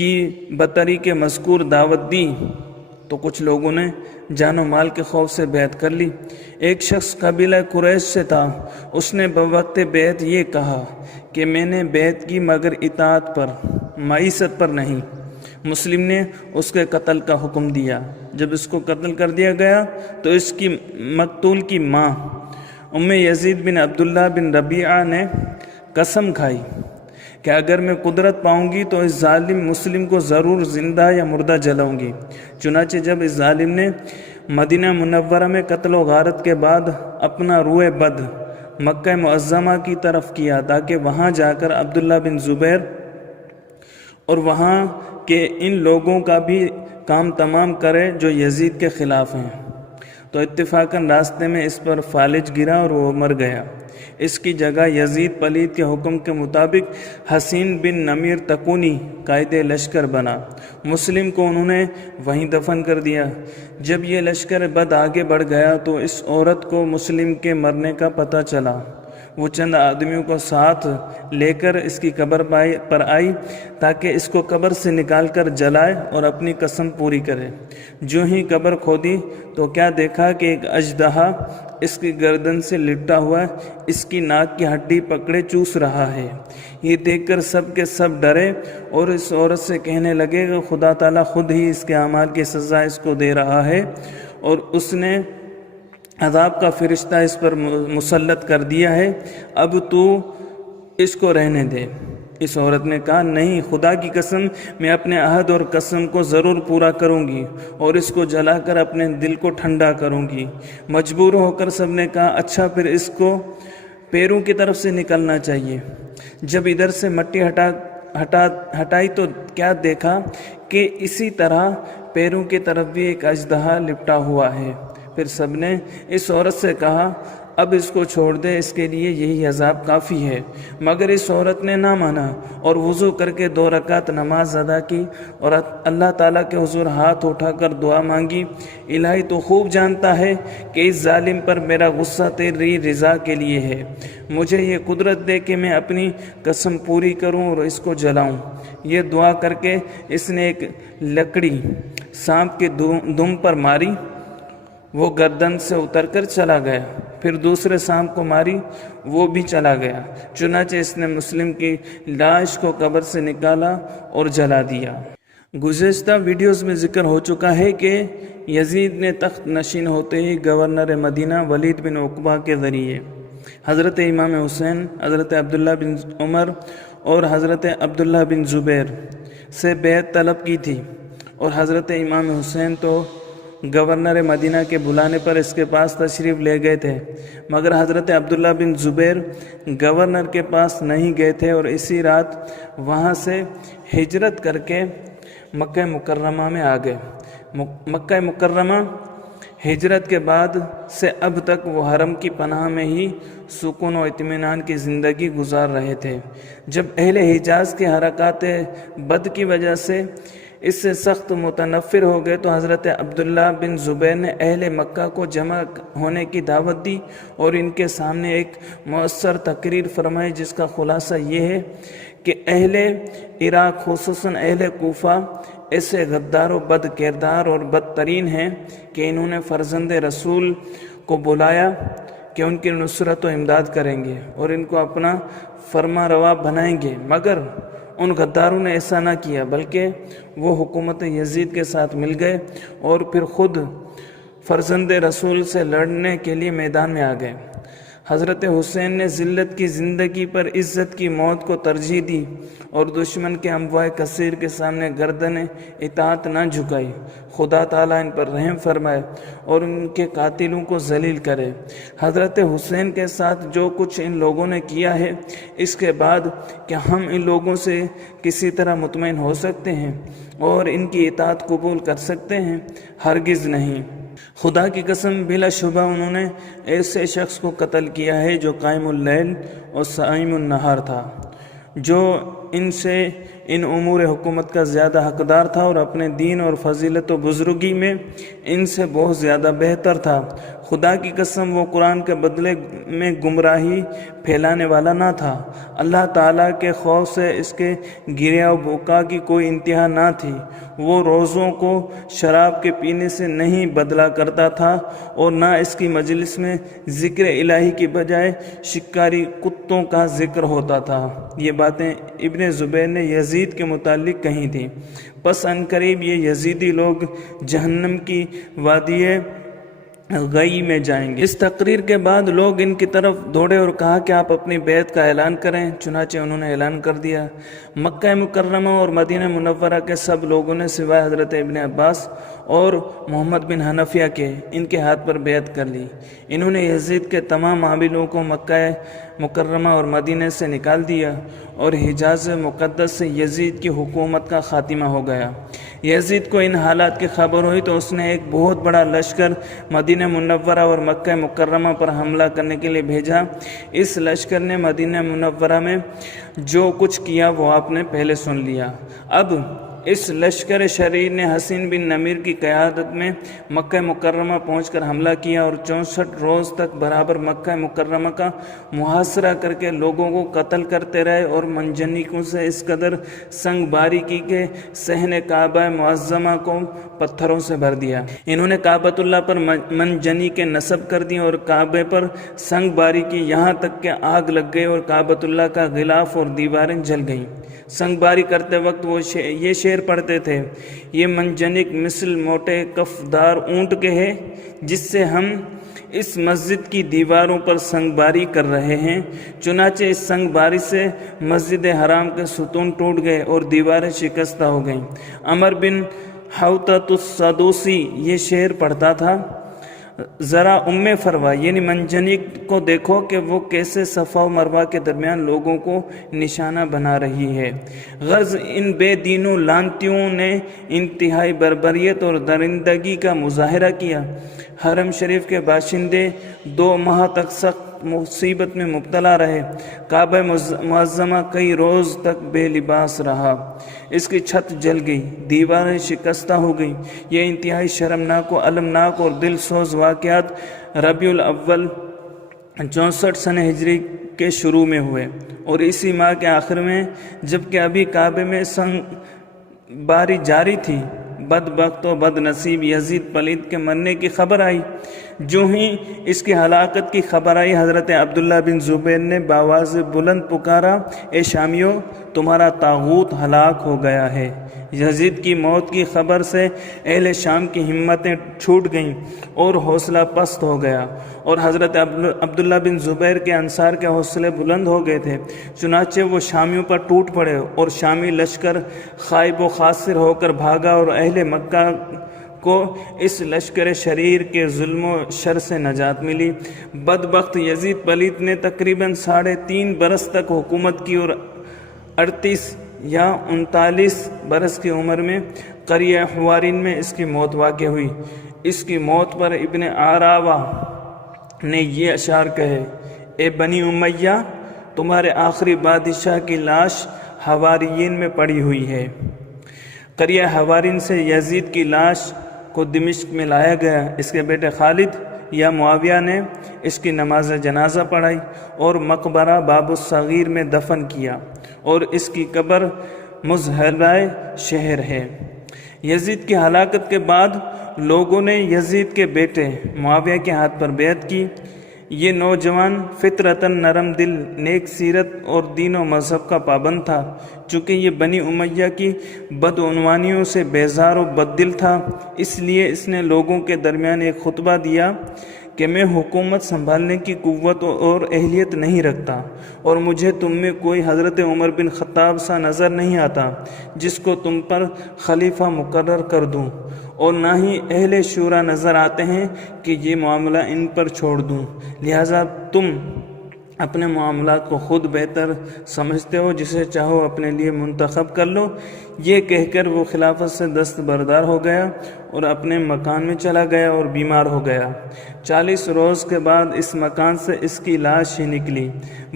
کی بطریق مذکور دعوت دی تو کچھ لوگوں نے جان و مال کے خوف سے بیعت کر لی۔ ایک شخص قبیلہ قریش سے تھا، اس نے بوقت بیعت یہ کہا کہ میں نے بیعت کی مگر اطاعت پر، معیشت پر نہیں۔ مسلم نے اس کے قتل کا حکم دیا۔ جب اس کو قتل کر دیا گیا تو اس کی مقتول کی ماں ام یزید بن عبداللہ بن ربیعہ نے قسم کھائی کہ اگر میں قدرت پاؤں گی تو اس ظالم مسلم کو ضرور زندہ یا مردہ جلاؤں گی۔ چنانچہ جب اس ظالم نے مدینہ منورہ میں قتل و غارت کے بعد اپنا روئے بد مکہ معظمہ کی طرف کیا تاکہ وہاں جا کر عبداللہ بن زبیر اور وہاں کے ان لوگوں کا بھی کام تمام کرے جو یزید کے خلاف ہیں، تو اتفاقاً راستے میں اس پر فالج گرا اور وہ مر گیا۔ اس کی جگہ یزید پلید کے حکم کے مطابق حسین بن نمیر تکونی قائد لشکر بنا۔ مسلم کو انہوں نے وہیں دفن کر دیا۔ جب یہ لشکر بد آگے بڑھ گیا تو اس عورت کو مسلم کے مرنے کا پتہ چلا۔ وہ چند آدمیوں کو ساتھ لے کر اس کی قبر پر آئی تاکہ اس کو قبر سے نکال کر جلائے اور اپنی قسم پوری کرے۔ جو ہی قبر کھودی تو کیا دیکھا کہ ایک اژدہا اس کی گردن سے لپٹا ہوا اس کی ناک کی ہڈی پکڑے چوس رہا ہے۔ یہ دیکھ کر سب کے سب ڈرے اور اس عورت سے کہنے لگے کہ خدا تعالیٰ خود ہی اس کے اعمال کی سزا اس کو دے رہا ہے اور اس نے عذاب کا فرشتہ اس پر مسلط کر دیا ہے، اب تو اس کو رہنے دے۔ اس عورت نے کہا نہیں، خدا کی قسم میں اپنے عہد اور قسم کو ضرور پورا کروں گی اور اس کو جلا کر اپنے دل کو ٹھنڈا کروں گی۔ مجبور ہو کر سب نے کہا اچھا پھر اس کو پیروں کی طرف سے نکلنا چاہیے۔ جب ادھر سے مٹی ہٹائی تو کیا دیکھا کہ اسی طرح پیروں کی طرف بھی ایک اژدہا لپٹا ہوا ہے۔ پھر سب نے اس عورت سے کہا اب اس کو چھوڑ دے، اس کے لیے یہی عذاب کافی ہے۔ مگر اس عورت نے نہ مانا اور وضو کر کے 2 رکعت نماز ادا کی اور اللہ تعالیٰ کے حضور ہاتھ اٹھا کر دعا مانگی، الہی تو خوب جانتا ہے کہ اس ظالم پر میرا غصہ تیری رضا کے لیے ہے، مجھے یہ قدرت دے کہ میں اپنی قسم پوری کروں اور اس کو جلاؤں۔ یہ دعا کر کے اس نے ایک لکڑی سانپ کے دم پر ماری، وہ گردن سے اتر کر چلا گیا۔ پھر دوسرے سانپ کو ماری، وہ بھی چلا گیا۔ چنانچہ اس نے مسلم کی لاش کو قبر سے نکالا اور جلا دیا۔ گزشتہ ویڈیوز میں ذکر ہو چکا ہے کہ یزید نے تخت نشین ہوتے ہی گورنر مدینہ ولید بن عقبہ کے ذریعے حضرت امام حسین، حضرت عبداللہ بن عمر اور حضرت عبداللہ بن زبیر سے بیعت طلب کی تھی، اور حضرت امام حسین تو گورنر مدینہ کے بلانے پر اس کے پاس تشریف لے گئے تھے، مگر حضرت عبداللہ بن زبیر گورنر کے پاس نہیں گئے تھے اور اسی رات وہاں سے ہجرت کر کے مکہ مکرمہ میں آ گئے۔ مکہ مکرمہ ہجرت کے بعد سے اب تک وہ حرم کی پناہ میں ہی سکون و اطمینان کی زندگی گزار رہے تھے۔ جب اہل حجاز کے حرکات بد کی وجہ سے اس سے سخت متنفر ہو گئے تو حضرت عبداللہ بن زبیر نے اہل مکہ کو جمع ہونے کی دعوت دی اور ان کے سامنے ایک مؤثر تقریر فرمائی، جس کا خلاصہ یہ ہے کہ اہل عراق خصوصاً اہل کوفہ ایسے غدار و بد کردار اور بدترین ہیں کہ انہوں نے فرزند رسول کو بلایا کہ ان کی نصرت و امداد کریں گے اور ان کو اپنا فرما روا بنائیں گے، مگر ان غداروں نے ایسا نہ کیا، بلکہ وہ حکومت یزید کے ساتھ مل گئے اور پھر خود فرزند رسول سے لڑنے کے لیے میدان میں آ گئے۔ حضرت حسین نے ذلت کی زندگی پر عزت کی موت کو ترجیح دی اور دشمن کے امواء کثیر کے سامنے گردن اطاعت نہ جھکائی۔ خدا تعالیٰ ان پر رحم فرمائے اور ان کے قاتلوں کو ذلیل کرے۔ حضرت حسین کے ساتھ جو کچھ ان لوگوں نے کیا ہے، اس کے بعد کیا ہم ان لوگوں سے کسی طرح مطمئن ہو سکتے ہیں اور ان کی اطاعت قبول کر سکتے ہیں؟ ہرگز نہیں۔ خدا کی قسم بلا شبہ انہوں نے ایسے شخص کو قتل کیا ہے جو قائم اللیل اور صائم النہار تھا، جو ان سے ان امور حکومت کا زیادہ حقدار تھا اور اپنے دین اور فضیلت و بزرگی میں ان سے بہت زیادہ بہتر تھا۔ خدا کی قسم وہ قرآن کے بدلے میں گمراہی پھیلانے والا نہ تھا۔ اللہ تعالیٰ کے خوف سے اس کے گریہ و بکا کی کوئی انتہا نہ تھی۔ وہ روزوں کو شراب کے پینے سے نہیں بدلا کرتا تھا اور نہ اس کی مجلس میں ذکر الہی کی بجائے شکاری کتوں کا ذکر ہوتا تھا۔ یہ باتیں ابن زبیر نے یزید کے متعلق کہی تھیں۔ پس عنقریب یہ یزیدی لوگ جہنم کی وادی غی میں جائیں گے۔ اس تقریر کے بعد لوگ ان کی طرف دوڑے اور کہا کہ آپ اپنی بیعت کا اعلان کریں۔ چنانچہ انہوں نے اعلان کر دیا۔ مکہ مکرمہ اور مدینہ منورہ کے سب لوگوں نے سوائے حضرت ابن عباس اور محمد بن حنفیہ کے ان کے ہاتھ پر بیعت کر لی۔ انہوں نے یزید کے تمام عاملوں کو مکہ مکرمہ اور مدینہ سے نکال دیا اور حجاز مقدس سے یزید کی حکومت کا خاتمہ ہو گیا۔ یزید کو ان حالات کی خبر ہوئی تو اس نے ایک بہت بڑا لشکر مدینہ منورہ اور مکہ مکرمہ پر حملہ کرنے کے لیے بھیجا۔ اس لشکر نے مدینہ منورہ میں جو کچھ کیا وہ آپ نے پہلے سن لیا۔ اب اس لشکر شریر نے حسین بن نمیر کی قیادت میں مکہ مکرمہ پہنچ کر حملہ کیا اور 64 روز تک برابر مکہ مکرمہ کا محاصرہ کر کے لوگوں کو قتل کرتے رہے اور منجنیقوں سے اس قدر سنگ باری کی کہ صحن کعبہ معظمہ کو پتھروں سے بھر دیا۔ انہوں نے کعبۃ اللہ پر منجنیقیں نصب کر دیں اور کعبے پر سنگ باری کی، یہاں تک کہ آگ لگ گئی اور کعبۃ اللہ کا غلاف اور دیواریں جل گئیں۔ سنگ باری کرتے وقت وہ یہ شعر پڑھتے تھے: یہ منجنیق مثل موٹے کفدار اونٹ کے ہے جس سے ہم اس مسجد کی دیواروں پر سنگ باری کر رہے ہیں۔ چنانچہ اس سنگ باری سے مسجد حرام کے ستون ٹوٹ گئے اور دیواریں شکستہ ہو گئیں۔ عمر بن حوطۃ السدوسی یہ شعر پڑھتا تھا: ذرا فروا یعنی منجنیق کو دیکھو کہ وہ کیسے صفا و مروہ کے درمیان لوگوں کو نشانہ بنا رہی ہے۔ غرض ان بے دینوں لانتیوں نے انتہائی بربریت اور درندگی کا مظاہرہ کیا۔ حرم شریف کے باشندے 2 ماہ تک سخت مصیبت میں مبتلا رہے۔ کعبہ معظمہ کئی روز تک بے لباس رہا، اس کی چھت جل گئی، دیواریں شکستہ ہو گئیں۔ یہ انتہائی شرمناک و المناک اور دل سوز واقعات ربیع الاول 64 سن ہجری کے شروع میں ہوئے اور اسی ماہ کے آخر میں، جبکہ ابھی کعبے میں سنگ باری جاری تھی، بدبخت و بد نصیب یزید پلید کے مرنے کی خبر آئی۔ جو ہی اس کی ہلاکت کی خبر آئی، حضرت عبداللہ بن زبیر نے بآواز بلند پکارا: اے شامیوں، تمہارا طاغوت ہلاک ہو گیا ہے۔ یزید کی موت کی خبر سے اہل شام کی ہمتیں چھوٹ گئیں اور حوصلہ پست ہو گیا، اور حضرت عبداللہ بن زبیر کے انصار کے حوصلے بلند ہو گئے تھے۔ چنانچہ وہ شامیوں پر ٹوٹ پڑے اور شامی لشکر خائب و خاسر ہو کر بھاگا اور اہل مکہ کو اس لشکر شریر کے ظلم و شر سے نجات ملی۔ بدبخت یزید پلید نے تقریباً 3.5 برس تک حکومت کی اور 38 یا 39 برس کی عمر میں قریہ حوارین میں اس کی موت واقع ہوئی۔ اس کی موت پر ابن عراوہ نے یہ اشعار کہے: اے بنی امیہ، تمہارے آخری بادشاہ کی لاش حواریین میں پڑی ہوئی ہے۔ قریہ حوارین سے یزید کی لاش کو دمشق میں لایا گیا۔ اس کے بیٹے خالد یا معاویہ نے اس کی نماز جنازہ پڑھائی اور مقبرہ باب الصغیر میں دفن کیا، اور اس کی قبر مزحلہ شہر ہے۔ یزید کی ہلاکت کے بعد لوگوں نے یزید کے بیٹے معاویہ کے ہاتھ پر بیعت کی۔ یہ نوجوان فطرتاً نرم دل، نیک سیرت اور دین و مذہب کا پابند تھا۔ چونکہ یہ بنی امیہ کی بدعنوانیوں سے بیزار و بددل تھا، اس لیے اس نے لوگوں کے درمیان ایک خطبہ دیا کہ میں حکومت سنبھالنے کی قوت اور اہلیت نہیں رکھتا، اور مجھے تم میں کوئی حضرت عمر بن خطاب سا نظر نہیں آتا جس کو تم پر خلیفہ مقرر کر دوں، اور نہ ہی اہل شورا نظر آتے ہیں کہ یہ معاملہ ان پر چھوڑ دوں، لہٰذا تم اپنے معاملات کو خود بہتر سمجھتے ہو، جسے چاہو اپنے لیے منتخب کر لو۔ یہ کہہ کر وہ خلافت سے دستبردار ہو گیا اور اپنے مکان میں چلا گیا اور بیمار ہو گیا۔ 40 روز کے بعد اس مکان سے اس کی لاش ہی نکلی۔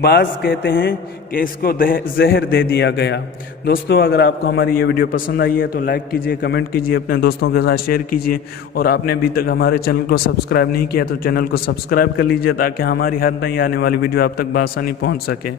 بعض کہتے ہیں کہ اس کو زہر دے دیا گیا۔ دوستو اگر آپ کو ہماری یہ ویڈیو پسند آئی ہے تو لائک کیجئے، کمنٹ کیجئے، اپنے دوستوں کے ساتھ شیئر کیجئے، اور آپ نے ابھی تک ہمارے چینل کو سبسکرائب نہیں کیا تو چینل کو سبسکرائب کر لیجئے تاکہ ہماری ہر نئی آنے والی ویڈیو آپ تک بآسانی پہنچ سکے۔